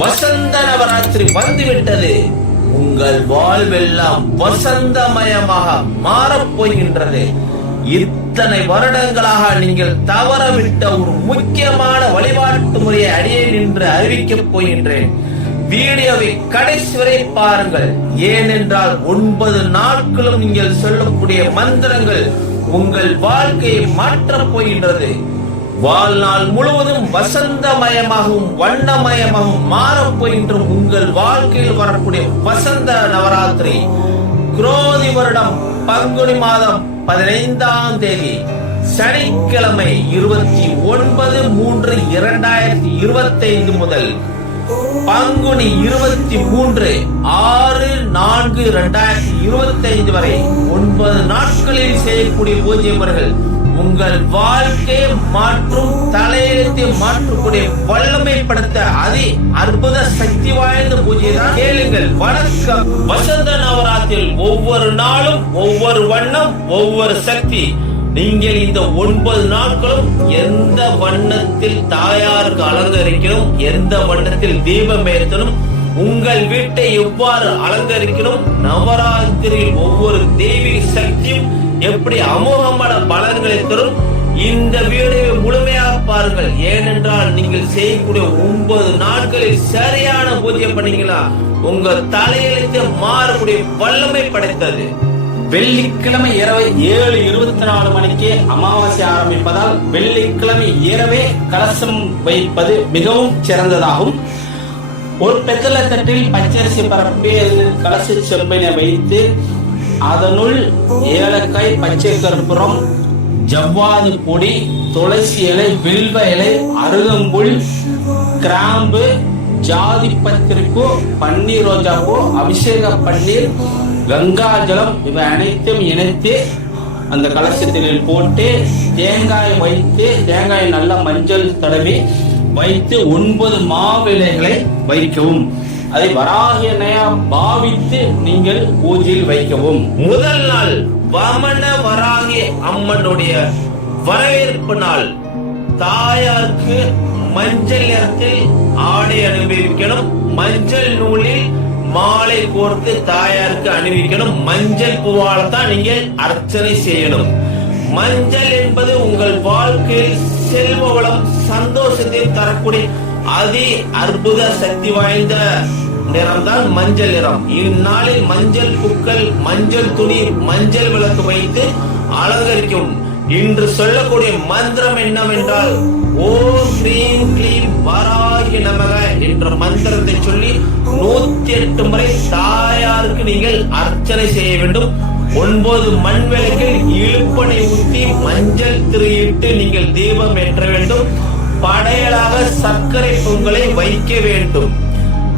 வசந்த நவராத்திரி வந்துவிட்டது உங்கள் வாழ்வெல்லாம் வசந்தமயமாக மாறப்போகின்றது. இத்தனை வருடங்களாக நீங்கள் தவறவிட்ட ஒரு முக்கியமான வழிபாட்டு முறையை அடியே நின்று அறிவிக்கப் போகின்றேன். வீடியோவை கடைசி வரை பாருங்கள். ஏனென்றால் ஒன்பது நாட்களும் நீங்கள் சொல்லக்கூடிய மந்திரங்கள் உங்கள் வாழ்க்கையை மாற்றப் போகின்றது. வாழ்நாள் முழுவதும் வசந்தமயமாகவும் வண்ணமயமாகவும் மாறப் உங்கள் வாழ்க்கையில் வரக்கூடிய வசந்த நவராத்திரி. குரோதி வருடம் பங்குனி மாதம் பதினைந்தாம் தேதி சனிக்கிழமை இருபத்தி ஒன்பது மூன்று இரண்டாயிரத்தி இருபத்தி ஐந்து முதல் பங்குனி இருபத்தி மூன்று ஆறு நான்கு இரண்டாயிரத்தி இருபத்தி ஐந்து வரை ஒன்பது நாட்களில் செய்யக்கூடிய பூஜை முறைகள் உங்கள் வாழ்க்கையை மாற்றும் தலையெழுத்தை மாற்றக்கூடிய வல்லமைப்படுத்த அதி அற்புத சக்தி வாய்ந்த பூஜை தான் கேளுங்கள். வணக்கம். வசந்த நவராத்திரி ஒவ்வொரு நாளும் ஒவ்வொரு வண்ணம் ஒவ்வொரு சக்தி. நீங்கள் இந்த ஒன்பது நாட்களும் எந்த வண்ணத்தில் தாயாருக்கு அலங்கரிக்கணும் எந்த வண்ணத்தில் தீபம் ஏற்றணும் உங்கள் வீட்டை எவ்வாறு அலங்கரிக்கணும் நவராத்திரியில் ஒவ்வொரு தெய்வீக சக்தியும் எப்படி அமோகமான பலன்களை தரும்? இந்த வீடியோவை முழுமையாக பாருங்கள். ஏனென்றால் நீங்கள் செய்யக்கூடிய ஒன்பது நாட்களில் சரியான பூஜை பண்ணீங்களா உங்க தலையெழுத்து மாறக்கூடிய வல்லமை படைத்தது. வெள்ளிக்கிழமை இரவு ஏழு இருபத்தி நாலு மணிக்கு அமாவாசை ஆரம்பிப்பதால் வெள்ளிக்கிழமை இரவே கலசம் வைப்பது மிகவும் சிறந்ததாகும். ஒரு பெத்தள தட்டில் பச்சரிசி பரப்பி அதில் கலச செம்பினை வைத்து அதனுள் ஏலக்காய் பச்சை கற்பூரம் ஜவ்வாது பொடி துளசி இலை வில்வ இலை அருகம்புல் கிராம்பு ஜாதி பத்திரிப்பூ பன்னீர் ரோஜாப்பூ அபிஷேக பன்னீர் கங்காஜலம் இவை அனைத்தும் இணைத்து அந்த கலசத்தில் போட்டு தேங்காய் வைத்து தேங்காய் நல்ல மஞ்சள் தடவி வைத்து ஒன்பது மாவிலைகளை வைக்கவும். அதை வராகியனையா பாவித்து நீங்கள் பூஜையில் வைக்கவும். முதல் நாள் வமன வராகி அம்மனுடைய வரவேற்பு நாள். தாயாருக்கு மஞ்சள் நிறத்தில் ஆடை அனுபவிக்கணும் மஞ்சள் நூலில் மாலை கோர்த்து தாயாருக்கு அணிவிக்கணும். மஞ்சள் பூவால தான் நீங்கள் அர்ச்சனை செய்யணும். மஞ்சள் என்பது உங்கள் வாழ்க்கையில் செல்வ வளம் சந்தோஷத்தை தரக்கூடிய அதி அற்புத சக்தி வாய்ந்த நிறம்தான் மஞ்சள் நிறம். இந்நாளில் மஞ்சள் பூக்கள் மஞ்சள் துணி மஞ்சள் விளக்கு வைத்து அலங்கரிக்கும். இன்று சொல்லக்கூடிய மந்திரம் என்னவென்றால் ஓம் கிரீம் கிளீம் வராகி நமக என்ற மந்திரத்தை சொல்லி நூத்தி எட்டு முறை தாயாருக்கு நீங்கள் அர்ச்சனை செய்ய வேண்டும். ஒன்பது மண் விளக்கில் இழுப்பனை ஊற்றி மஞ்சள் திரையிட்டு நீங்கள் தீபம் ஏற்ற வேண்டும். படையலாக சர்க்கரை பொங்கலை வைக்க வேண்டும்.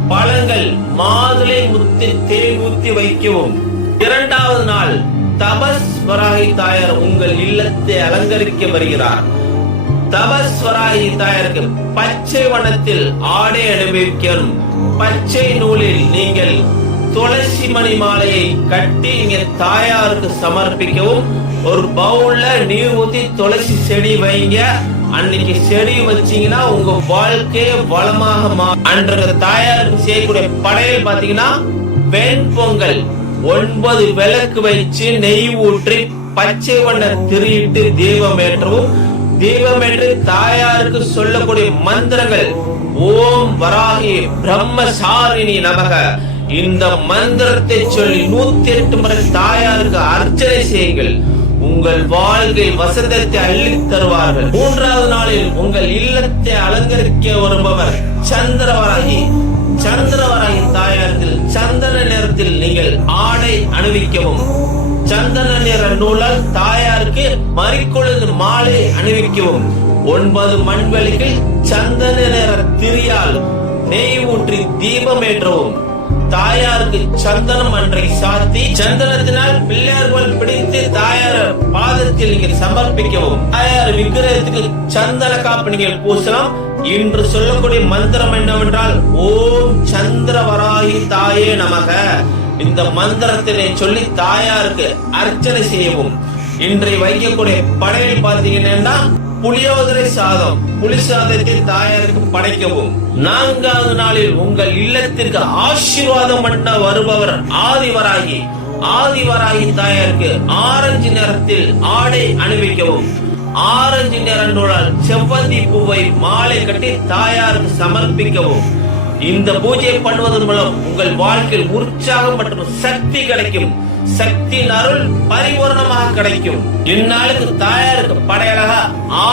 பழங்கள் மாதுளை முத்தி தேன் ஊத்தி வைக்கவும். இரண்டாவது நாள் தபஸ்வராகி தாயார் உங்கள் இல்லத்தை அலங்கரிக்க வருகிறார். தபஸ்வராகி தாயாருக்கு பச்சை வண்ணத்தில் ஆடை அனுபவிக்கணும் பச்சை நூலில் நீங்கள் துளசி மணி மாலையை கட்டி இங்க தாயாருக்கு சமர்ப்பிக்கவும். ஒரு பவுல்ல நீர் ஊத்தி துளசி செடி வைங்க. அன்னைக்கு செடி வச்சீங்கன்னா உங்க வாழ்க்கையே வளமாக மா அன்றைய தாயாருக்கு செய்யக்கூடிய படையல் பாத்தீங்கன்னா வெண் பொங்கல். ஒன்பது விளக்கு வச்சு நெய் ஊற்றி பச்சை வண்ண திரியிட்டு தீபம் ஏற்றவும். தீபமேற்று தாயாருக்கு சொல்லக்கூடிய மந்திரங்கள். ஓம் வராகி பிரம்மசாரிணி நமக. இந்த மந்திரத்தை சொல்லி நூத்தி எட்டு முறை தாயாருக்கு அர்ச்சனை செய்யுங்கள். உங்கள் வாழ்க்கையில் வசந்தத்தை அள்ளி தருவார்கள். மூன்றாவது நாளில் உங்கள் இல்லத்தை அலங்கரிக்க வருபவர் சந்திரவராகி சந்திரவராகி தாயாரத்தில் சந்திர நேரத்தில் நீங்கள் ஆடை அணிவிக்கவும். சந்தன நிற நூலால் தாயாருக்கு மறிக்கொழுது மாலை அணிவிக்கவும். ஒன்பது மண்வெளிகள் சந்தன நிற திரியால் நெய் ஊற்றி தீபம் ஏற்றவும் தாயாருக்கு சந்தனம் அன்றை சாத்தி சந்தனத்தினால் பிள்ளையார்கள் பிடித்து தாயார் பாதத்தில் நீங்கள் சமர்ப்பிக்கவும். தாயார் விக்கிரகத்துக்கு சந்தன காப்பு நீங்கள் பூசலாம். இன்று சொல்லக்கூடிய மந்திரம் என்னவென்றால் ஓம் சந்திரவராயி தாயே நமக. இந்த மந்திரத்தினை சொல்லி தாயாருக்கு அர்ச்சனை செய்யவும். இன்றை வைக்கக்கூடிய படையல் பார்த்தீங்கன்னா புளியோதரை சாதம் புளி சாதத்தை தாயாருக்கு படைக்கவும். நான்காவது நாளில் உங்கள் இல்லத்திற்கு ஆசீர்வாதம் பண்ண வருபவர் ஆதிவராகி. ஆதிவராகி தாயாருக்கு ஆரஞ்சு நிறத்தில் ஆடை அணிவிக்கவும். ஆரஞ்சு நிற நூலால் செவ்வந்தி பூவை மாலை கட்டி தாயாருக்கு சமர்ப்பிக்கவும். இந்த பூஜையை பண்ணுவதன் மூலம் உங்கள் வாழ்க்கையில் உற்சாகம் மற்றும் சக்தி கிடைக்கும். சக்தியின் அருள் பரிபூர்ணமாக கிடைக்கும். இந்நாளுக்கு தாயாருக்கு படையலாக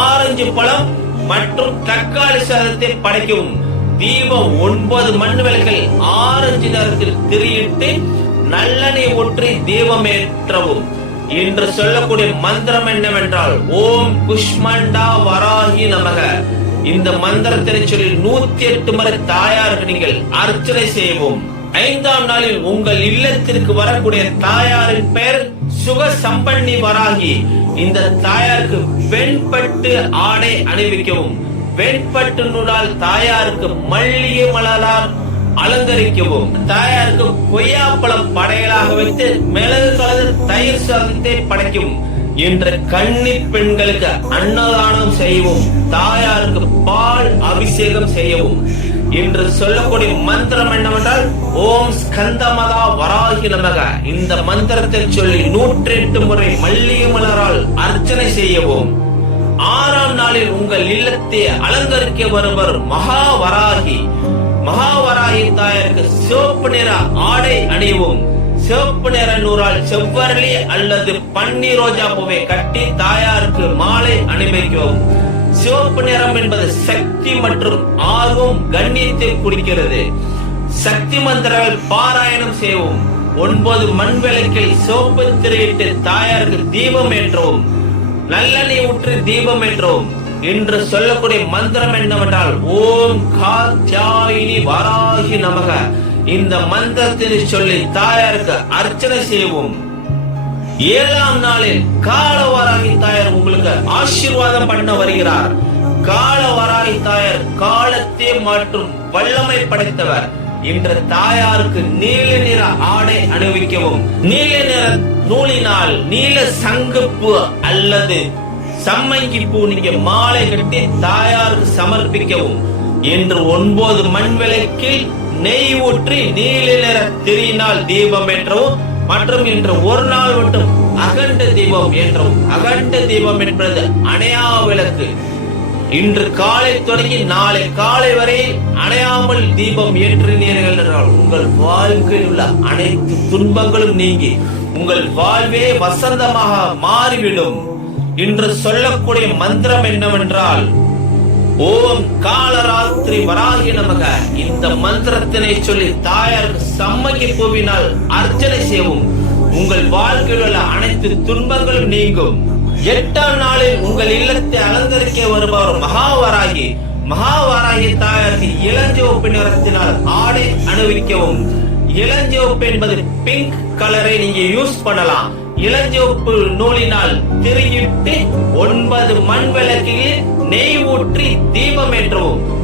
ஆரஞ்சு பழம் மற்றும் தக்காளி சாதத்தை படைக்கும். தீபம் ஒன்பது மண் விளக்கில் ஆரஞ்சு நிறத்தில் திரியிட்டு நல்லெண்ணெய் ஊற்றி தீபம் ஏற்றவும் இன்று சொல்லக்கூடிய மந்திரம் என்னவென்றால் ஓம் குஷ்மண்டா வராகி நமக. இந்த மந்திர சொல்லி நூத்தி எட்டு முறை தாயாருக்கு நீங்கள் அர்ச்சனை செய்வோம் ஐந்தாம் நாளில் உங்கள் இல்லத்திற்கு வரக்கூடிய தாயாரின் பெயர் சுக சம்பன்னி வராகி. இந்த தாயாருக்கு வெண்பட்டு ஆடை அணிவிக்கவும். வெண்பட்டு நூலால் தாயாருக்கு மல்லிகை மலரால் அலங்கரிக்கவும். தாயாருக்கு கொய்யாப்பழம் படையலாக வைத்து மிளகு கலந்து தயிர் சாதத்தை படைக்கவும் என்று கன்னி பெண்களுக்கு அன்னதானம் செய்யவும் தாயாருக்கு பால் அபிஷேகம் செய்யவும் என்று சொல்லக்கூடிய மந்திரம் என்னவென்றால் ஓம் ஸ்கந்தமதா வராகி நமக. இந்த மந்திரத்தை சொல்லி நூற்றி எட்டு முறை மல்லிகை மலரால் அர்ச்சனை செய்யவும். ஆறாம் நாளில் உங்கள் இல்லத்தை அலங்கரிக்க வருவர் மகாவராகி மகாவராகி தாயாருக்கு சிவப்பு நிற ஆடை அணியவும். சிவப்பு நிற நூறால் செவ்வரளி அல்லது பன்னீர் ரோஜா பூவை கட்டி தாயாருக்கு மாலை அணிவிக்கவும். சிவப்பு நிறம் என்பது சக்தி மற்றும் ஆர்வம் கண்ணியத்தை குறிக்கிறது. சக்தி மந்திரங்கள் பாராயணம் செய்யவும். ஒன்பது மண் விளக்கில் சிவப்பு திரையிட்டு தாயாருக்கு தீபம் ஏற்றவும். நல்லெண்ணெய் ஊற்றி தீபம் ஏற்றவும். என்று சொல்லக்கூடிய மந்திரம் என்னவென்றால் ஓம் காத்யாயினி வராகி நமக. இந்த மந்திரத்தினை சொல்லி தாயாருக்கு அர்ச்சனை செய்வோம். ஏழாம் நாளில் காலவராகி தாயார் உங்களுக்கு ஆசீர்வாதம் பண்ண வருகிறார். காலவராகி தாயார் காலத்தே மாற்றும் வல்லமை படைத்தவர். இன்று தாயாருக்கு நீல நிற ஆடை அணிவிக்கவும். நீல நிற நூலினால் நீல சங்குப்பூ அல்லது சம்மங்கி பூ நீங்க மாலை கட்டி தாயாருக்கு சமர்ப்பிக்கவும். என்று ஒன்பது மண் விளக்கில் நெய் ஊற்றி நீல நிற திரியினால் தீபம் ஏற்றவும் மற்றும் இன்று ஒரு நாள் மட்டும் அகண்ட தீபம் ஏற்றவும். அகண்ட தீபம் என்பது அணையா விளக்கு இன்று காலை தொடங்கி நாளை காலை வரை அணையாமல் தீபம் ஏற்றினீர்கள் என்றால் உங்கள் வாழ்க்கையில் உள்ள அனைத்து துன்பங்களும் நீங்கி உங்கள் வாழ்வே வசந்தமாக மாறிவிடும். இன்று சொல்லக்கூடிய மந்திரம் என்னவென்றால் ஓம் காலராத்திரி வராகி நமக. இந்த மந்திரத்தினை சொல்லி தாயாருக்கு சம்மங்கி பூவினால் அர்ச்சனை செய்யவும். உங்கள் வாழ்க்கையில் உள்ள அனைத்து துன்பங்களும் நீங்கும். எட்டாம் நாளில் உங்கள் இல்லத்தை அலங்கரிக்க வருபவர் மகாவராகி. மகாவராகி தாயாருக்கு இளஞ்சிவப்பு நிறத்தினால் ஆடை அணிவிக்கவும். இளஞ்சிவப்பு என்பது பிங்க் கலரை நீங்க யூஸ் பண்ணலாம். இளஞ்சிவப்பு நூலினால் திருகிட்டு ஒன்பது மண் விளக்கில் நெய் ஊற்றி தீபம் ஏற்றவும்.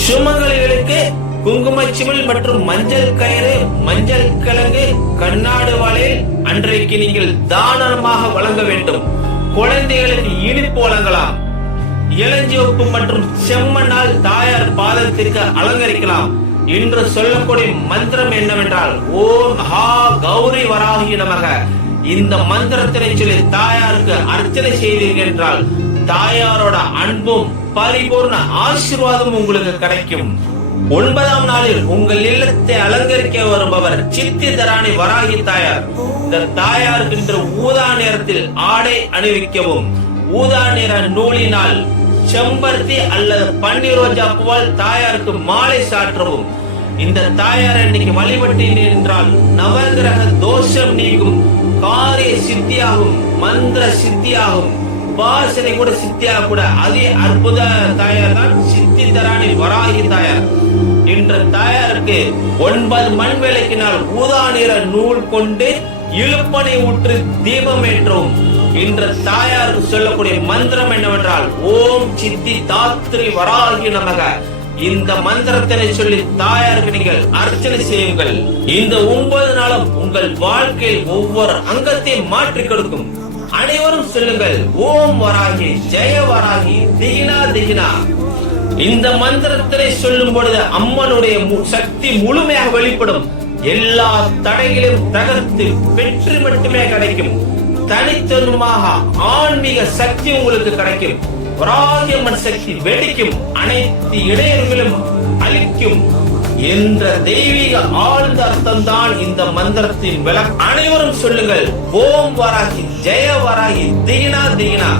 சுமங்கலிகளுக்கு குங்குமச்சிமிழ் மற்றும் மஞ்சள் கயிறு மஞ்சள் கிழங்கு கண்ணாடு வளையல் அன்றைக்கு நீங்கள் தானமாக வழங்க வேண்டும். குழந்தைகளுக்கு இனிப்பு வழங்கலாம். இளஞ்சிவப்பு மற்றும் செம்மண்ணால் தாயார் பாதத்திற்கு அலங்கரிக்கலாம். இன்று சொல்லக்கூடிய மந்திரம் என்னவென்றால் ஓம் ஹா கௌரி வராகி நமக. இந்த மந்திரத்தினை சொல்லி தாயாருக்கு அர்ச்சனை செய்தீர்கள் என்றால் தாயாரோட அன்பும் பரிபூர்ண ஆசிர்வாதம் உங்களுக்கு கிடைக்கும். ஒன்பதாம் நாளில் உங்கள் இல்லத்தை அலங்கரிக்க வருபவர் சித்தி தராணி வராகி தாயார். இந்த தாயாருக்கு இன்று ஊதா நேரத்தில் ஆடை அணிவிக்கவும். ஊதா நிற நூலினால் செம்பருத்தி அல்லது பன்னீர் ரோஜா பூவால் தாயாருக்கு மாலை சாற்றவும். இந்த தாயார் இன்னைக்கு வழிபட்டு என்றால் நவகிரக தோஷம் நீங்கும். காரிய சித்தியாகும் மந்திர சித்தியாகும். உபாசனை கூட சித்தியா கூட. அதே அற்புத தாயார் தான் சித்தி தராணி வராகி தாயார். இன்று தாயாருக்கு ஒன்பது மண் விளக்கினால் ஊதா நிற நூல் கொண்டு இழுப்பனை ஊற்று தீபம் ஏற்றவும் இன்று தாயாருக்கு சொல்லக்கூடிய மந்திரம் என்னவென்றால் ஓம் சித்தி தாத்ரி வராகி நமக. இந்த மந்திரத்தினை சொல்லி தாயாருக்கு நீங்கள் அர்ச்சனை செய்யுங்கள். இந்த ஒன்பது நாளும் உங்கள் வாழ்க்கையில் ஒவ்வொரு அங்கத்தையும் மாற்றி கொடுக்கும். அனைவரும் சொல்லுங்கள் ஓம் வராகி ஜெய வராகி திகினா திகினா. இந்த மந்திரத்தினை சொல்லும் பொழுது அம்மனுடைய மு- சக்தி முழுமையாக வெளிப்படும். எல்லா தடைகளையும் தகர்த்து வெற்றி மட்டுமே கிடைக்கும். தனித்தன்மாக ஆன்மீக சக்தி உங்களுக்கு கிடைக்கும். வராகியம்மன் சக்தி வெடிக்கும். அனைத்து இடையூறுகளும் அழிக்கும். என்ற தெய்வீக ஆழ்ந்த அர்த்தம் தான் இந்த மந்திரத்தின் விளக் அனைவரும் சொல்லுங்கள் ஓம் வராகி ஜெய வராகி தீனா தீனா.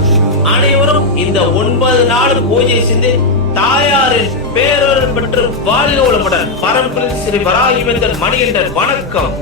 அனைவரும் இந்த ஒன்பது நாள் பூஜை செய்து தாயாரின் பேரொருள் பெற்று வாழ்க வளமுடன். பரம்பரை ஸ்ரீ வராகிவேந்தர் மணிகண்டன் வணக்கம்.